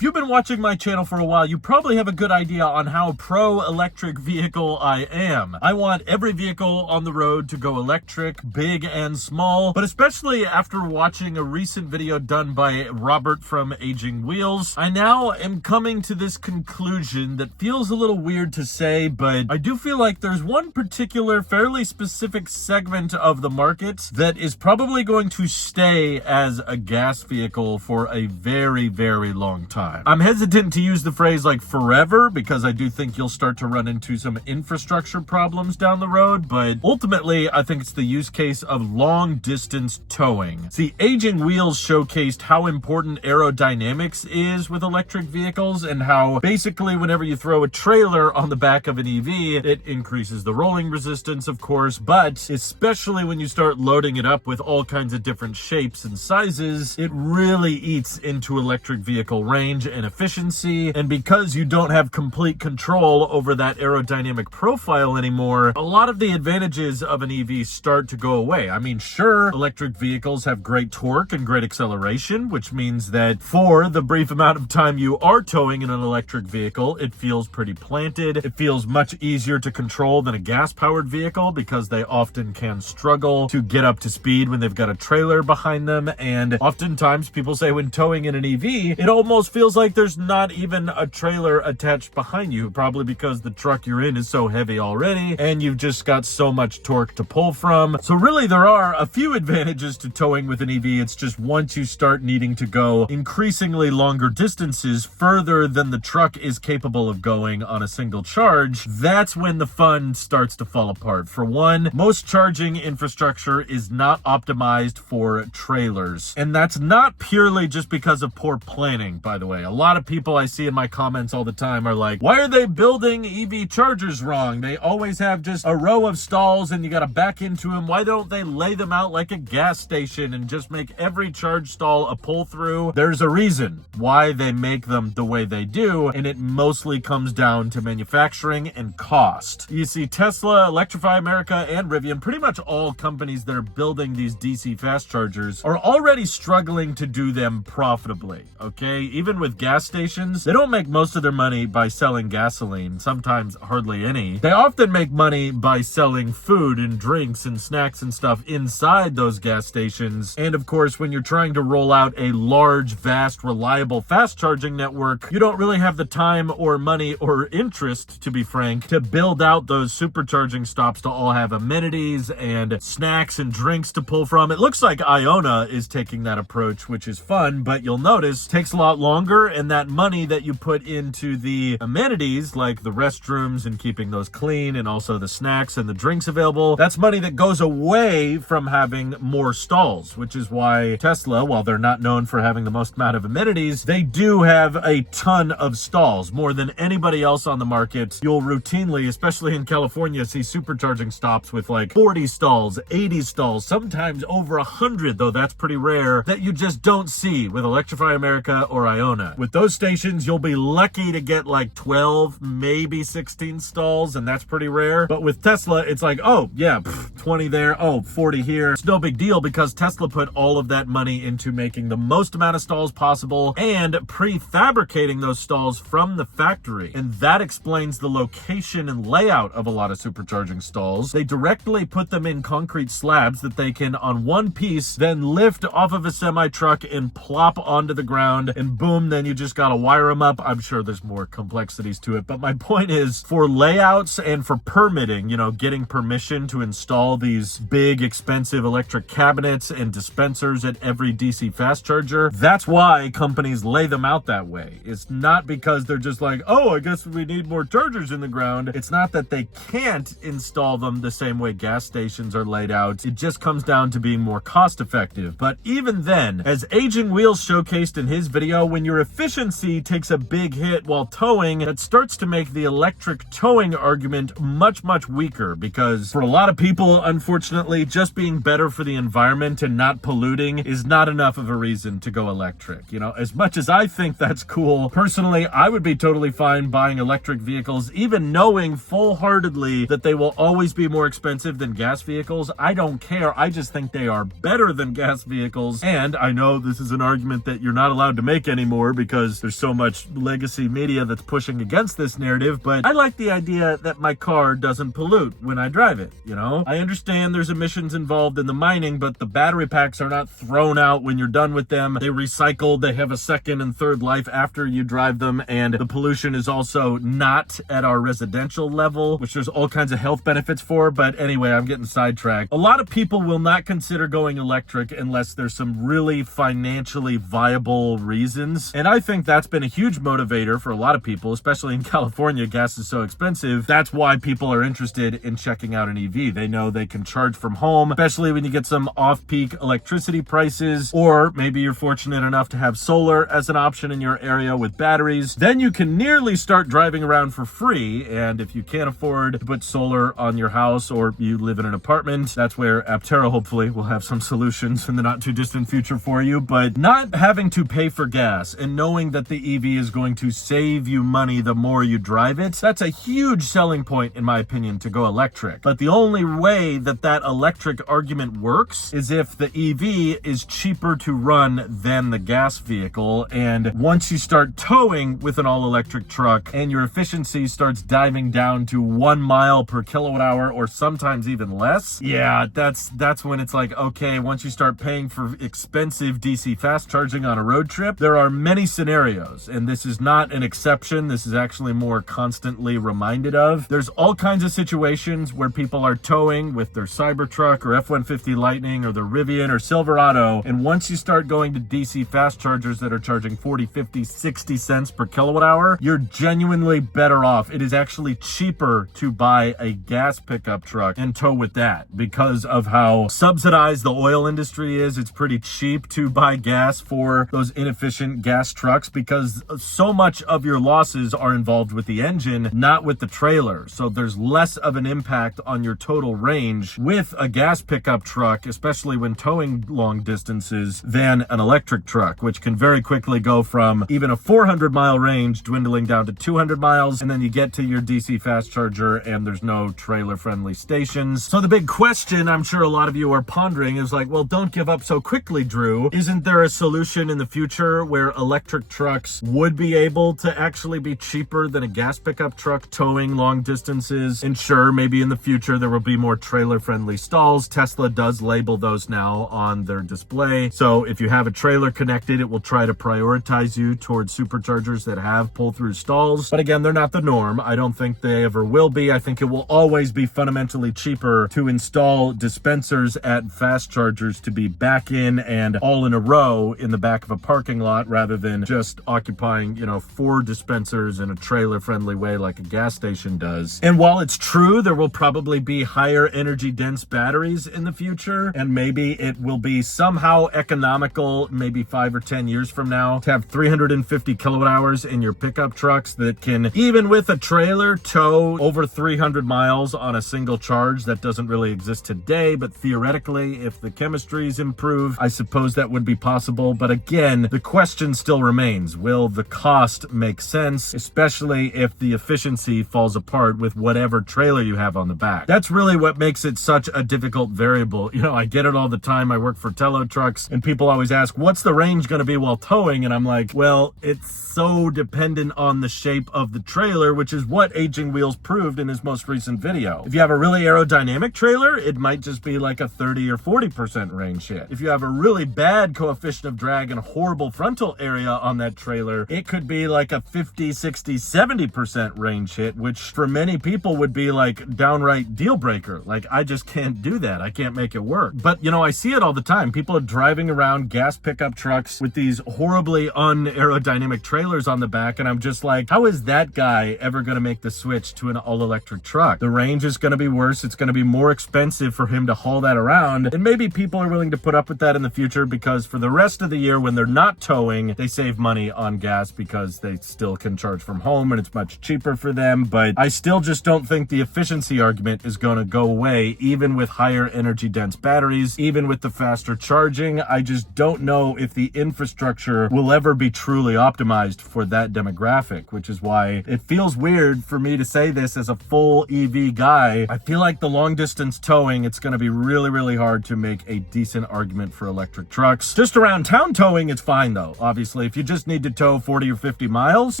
If you've been watching my channel for a while, you probably have a good idea on how pro-electric vehicle I am. I want every vehicle on the road to go electric, big and small, but especially after watching a recent video done by Robert from Aging Wheels, I now am coming to this conclusion that feels a little weird to say, but I do feel like there's one particular fairly specific segment of the market that is probably going to stay as a gas vehicle for a very, very long time. I'm hesitant to use the phrase like forever because I do think you'll start to run into some infrastructure problems down the road, but ultimately I think it's the use case of long distance towing. See, Aging Wheels showcased how important aerodynamics is with electric vehicles and how basically whenever you throw a trailer on the back of an EV, it increases the rolling resistance, of course, but especially when you start loading it up with all kinds of different shapes and sizes, it really eats into electric vehicle range and efficiency. And because you don't have complete control over that aerodynamic profile anymore, a lot of the advantages of an EV start to go away. I mean, sure, electric vehicles have great torque and great acceleration, which means that for the brief amount of time you are towing in an electric vehicle, it feels pretty planted. It feels much easier to control than a gas-powered vehicle because they often can struggle to get up to speed when they've got a trailer behind them. And oftentimes people say when towing in an EV, it almost feels like there's not even a trailer attached behind you, probably because the truck you're in is so heavy already and you've just got so much torque to pull from. So really there are a few advantages to towing with an EV. It's just once you start needing to go increasingly longer distances, further than the truck is capable of going on a single charge, that's when the fun starts to fall apart. For one, most charging infrastructure is not optimized for trailers. And that's not purely just because of poor planning, by the way. A lot of people I see in my comments all the time are like, why are they building EV chargers wrong? They always have just a row of stalls and you got to back into them. Why don't they lay them out like a gas station and just make every charge stall a pull through? There's a reason why they make them the way they do, and it mostly comes down to manufacturing and cost. You see, Tesla, Electrify America, and Rivian, pretty much all companies that are building these DC fast chargers are already struggling to do them profitably, okay? Even with gas stations, they don't make most of their money by selling gasoline, sometimes hardly any. They often make money by selling food and drinks and snacks and stuff inside those gas stations. And of course, when you're trying to roll out a large, vast, reliable fast charging network, you don't really have the time or money or interest, to be frank, to build out those supercharging stops to all have amenities and snacks and drinks to pull from. It looks like Iona is taking that approach, which is fun, but you'll notice it takes a lot longer, and that money that you put into the amenities, like the restrooms and keeping those clean and also the snacks and the drinks available, that's money that goes away from having more stalls, which is why Tesla, while they're not known for having the most amount of amenities, they do have a ton of stalls, more than anybody else on the market. You'll routinely, especially in California, see supercharging stops with like 40 stalls, 80 stalls, sometimes over 100, though that's pretty rare, that you just don't see with Electrify America or Iona. With those stations, you'll be lucky to get like 12, maybe 16 stalls, and that's pretty rare. But with Tesla, it's like, oh yeah, 20 there, oh, 40 here. It's no big deal because Tesla put all of that money into making the most amount of stalls possible and prefabricating those stalls from the factory. And that explains the location and layout of a lot of supercharging stalls. They directly put them in concrete slabs that they can, on one piece, then lift off of a semi-truck and plop onto the ground, and boom, then you just gotta wire them up. I'm sure there's more complexities to it, but my point is, for layouts and for permitting, you know, getting permission to install these big, expensive electric cabinets and dispensers at every DC fast charger, that's why companies lay them out that way. It's not because they're just like, oh, I guess we need more chargers in the ground. It's not that they can't install them the same way gas stations are laid out. It just comes down to being more cost effective. But even then, as Aging Wheels showcased in his video, when your efficiency takes a big hit while towing, that starts to make the electric towing argument much, much weaker, because for a lot of people, unfortunately, just being better for the environment and not polluting is not enough of a reason to go electric. You know, as much as I think that's cool, personally, I would be totally fine buying electric vehicles, even knowing full-heartedly that they will always be more expensive than gas vehicles. I don't care. I just think they are better than gas vehicles. And I know this is an argument that you're not allowed to make anymore, anymore because there's so much legacy media that's pushing against this narrative, but I like the idea that my car doesn't pollute when I drive it, you know? I understand there's emissions involved in the mining, but the battery packs are not thrown out when you're done with them. They recycled, they have a second and third life after you drive them, and the pollution is also not at our residential level, which there's all kinds of health benefits for. But anyway, I'm getting sidetracked. A lot of people will not consider going electric unless there's some really financially viable reasons, and I think that's been a huge motivator for a lot of people, especially in California. Gas is so expensive. That's why people are interested in checking out an EV. They know they can charge from home, especially when you get some off-peak electricity prices, or maybe you're fortunate enough to have solar as an option in your area with batteries. Then you can nearly start driving around for free, and if you can't afford to put solar on your house or you live in an apartment, that's where Aptera hopefully will have some solutions in the not too distant future for you. But not having to pay for gas and knowing that the EV is going to save you money the more you drive it, that's a huge selling point in my opinion to go electric. But the only way that that electric argument works is if the EV is cheaper to run than the gas vehicle, and once you start towing with an all-electric truck and your efficiency starts diving down to 1 mile per kilowatt hour or sometimes even less, yeah, that's when it's like, okay, once you start paying for expensive DC fast charging on a road trip, there are many scenarios, and this is not an exception. This is actually more constantly reminded of. There's all kinds of situations where people are towing with their Cybertruck or F-150 Lightning or their Rivian or Silverado, and once you start going to DC fast chargers that are charging 40, 50, 60 cents per kilowatt hour, you're genuinely better off. It is actually cheaper to buy a gas pickup truck and tow with that because of how subsidized the oil industry is. It's pretty cheap to buy gas for those inefficient gas trucks because so much of your losses are involved with the engine, not with the trailer. So there's less of an impact on your total range with a gas pickup truck, especially when towing long distances, than an electric truck, which can very quickly go from even a 400-mile range dwindling down to 200 miles, and then you get to your DC fast charger and there's no trailer-friendly stations. So the big question I'm sure a lot of you are pondering is like, well, don't give up so quickly, Drew. Isn't there a solution in the future where electric trucks would be able to actually be cheaper than a gas pickup truck towing long distances? And sure, maybe in the future there will be more trailer-friendly stalls. Tesla does label those now on their display. So if you have a trailer connected, it will try to prioritize you towards superchargers that have pull-through stalls. But again, they're not the norm. I don't think they ever will be. I think it will always be fundamentally cheaper to install dispensers at fast chargers to be back in and all in a row in the back of a parking lot rather than just occupying, 4 dispensers in a trailer-friendly way like a gas station does. And while it's true there will probably be higher energy dense batteries in the future, and maybe it will be somehow economical, maybe 5 or 10 years from now, to have 350 kilowatt hours in your pickup trucks that can, even with a trailer, tow over 300 miles on a single charge. That doesn't really exist today, but theoretically, if the chemistries improve, I suppose that would be possible. But again, the question still remains, will the cost make sense, especially if the efficiency falls apart with whatever trailer you have on the back? That's really what makes it such a difficult variable. I get it all the time. I work for Tello Trucks, and people always ask, what's the range going to be while towing? And I'm like, well, it's so dependent on the shape of the trailer, which is what Aging Wheels proved in his most recent video. If you have a really aerodynamic trailer, it might just be like a 30 or 40% range hit. If you have a really bad coefficient of drag and horrible frontal area on that trailer, it could be like a 50, 60, 70% range hit, which for many people would be like downright deal breaker. Like, I just can't do that. I can't make it work. But I see it all the time. People are driving around gas pickup trucks with these horribly unaerodynamic trailers on the back, and I'm just like, how is that guy ever going to make the switch to an all-electric truck? The range is going to be worse. It's going to be more expensive for him to haul that around, and maybe people are willing to put up with that in the future because for the rest of the year when they're not towing, they save money on gas because they still can charge from home and it's much cheaper for them. But I still just don't think the efficiency argument is going to go away, even with higher energy dense batteries, even with the faster charging. I just don't know if the infrastructure will ever be truly optimized for that demographic, which is why it feels weird for me to say this as a full EV guy. I feel like the long distance towing, it's going to be really, really hard to make a decent argument for electric trucks. Just around town towing, it's fine though. Obviously seriously, if you just need to tow 40 or 50 miles,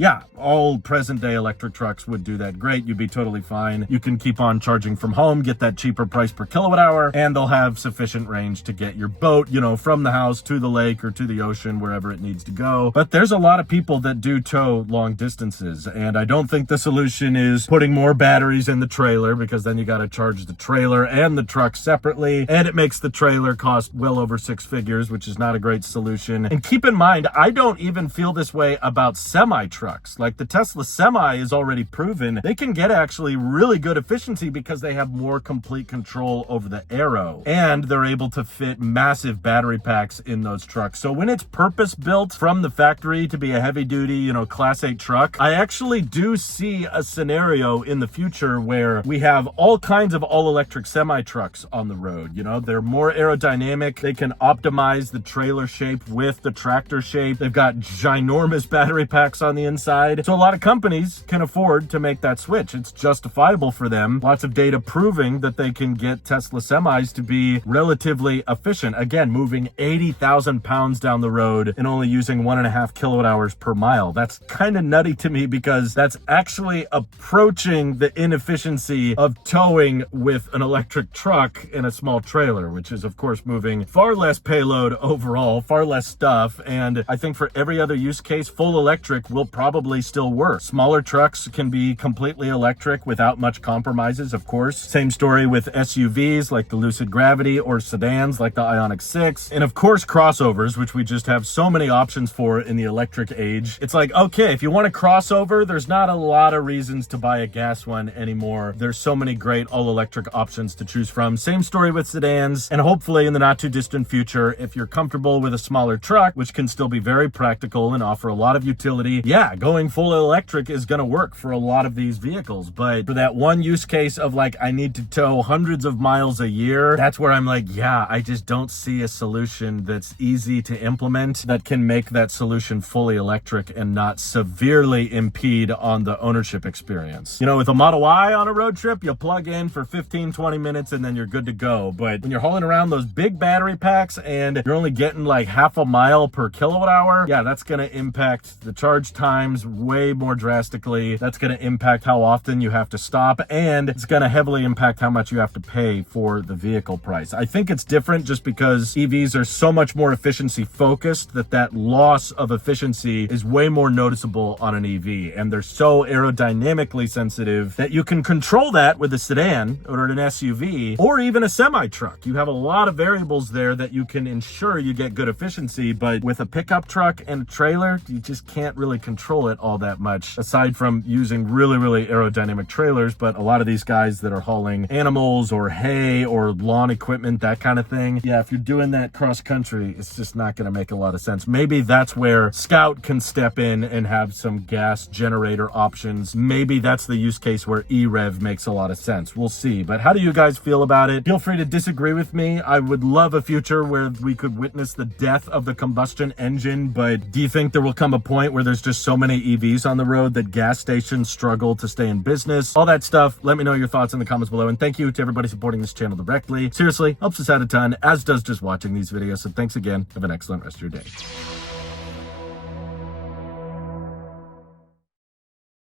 yeah, all present day electric trucks would do that great. You'd be totally fine. You can keep on charging from home, get that cheaper price per kilowatt hour, and they'll have sufficient range to get your boat, you know, from the house to the lake or to the ocean, wherever it needs to go. But there's a lot of people that do tow long distances, and I don't think the solution is putting more batteries in the trailer, because then you got to charge the trailer and the truck separately, and it makes the trailer cost well over 6 figures, which is not a great solution. And keep in mind, I don't even feel this way about semi trucks. Like the Tesla Semi is already proven they can get actually really good efficiency because they have more complete control over the aero, and they're able to fit massive battery packs in those trucks. So when it's purpose built from the factory to be a heavy duty, you know, Class 8 truck, I actually do see a scenario in the future where we have all kinds of all electric semi trucks on the road. You know, they're more aerodynamic. They can optimize the trailer shape with the tractor shape. They've got ginormous battery packs on the inside. So a lot of companies can afford to make that switch. It's justifiable for them. Lots of data proving that they can get Tesla semis to be relatively efficient. Again, moving 80,000 pounds down the road and only using 1.5 kilowatt hours per mile. That's kind of nutty to me, because that's actually approaching the inefficiency of towing with an electric truck in a small trailer, which is of course moving far less payload overall, far less stuff. And I think for every other use case, full electric will probably still work. Smaller trucks can be completely electric without much compromises, of course. Same story with SUVs like the Lucid Gravity, or sedans like the Ioniq 6. And of course, crossovers, which we just have so many options for in the electric age. It's like, okay, if you want a crossover, there's not a lot of reasons to buy a gas one anymore. There's so many great all-electric options to choose from. Same story with sedans, and hopefully in the not too distant future, if you're comfortable with a smaller truck, which can still be very practical and offer a lot of utility, yeah, going full electric is gonna work for a lot of these vehicles. But for that one use case of like, I need to tow hundreds of miles a year, that's where I'm like, yeah, I just don't see a solution that's easy to implement that can make that solution fully electric and not severely impede on the ownership experience. You know, with a Model Y on a road trip, you plug in for 15-20 minutes and then you're good to go. But when you're hauling around those big battery packs and you're only getting like half a mile per kilowatt hour, yeah, that's going to impact the charge times way more drastically. That's going to impact how often you have to stop, and it's going to heavily impact how much you have to pay for the vehicle price. I think it's different just because EVs are so much more efficiency focused that loss of efficiency is way more noticeable on an EV, and they're so aerodynamically sensitive that you can control that with a sedan or an SUV or even a semi truck. You have a lot of variables there that you can ensure you get good efficiency, but with a pickup truck and a trailer, you just can't really control it all that much, aside from using really aerodynamic trailers. But a lot of these guys that are hauling animals or hay or lawn equipment, that kind of thing, yeah, if you're doing that cross country, it's just not going to make a lot of sense. Maybe that's where Scout can step in and have some gas generator options. Maybe that's the use case where E-Rev makes a lot of sense. We'll see. But how do you guys feel about it? Feel free to disagree with me. I would love a future where we could witness the death of the combustion engine, but do you think there will come a point where there's just so many EVs on the road that gas stations struggle to stay in business? All that stuff, let me know your thoughts in the comments below, and thank you to everybody supporting this channel directly. Seriously, helps us out a ton, as does just watching these videos. So thanks again. Have an excellent rest of your day.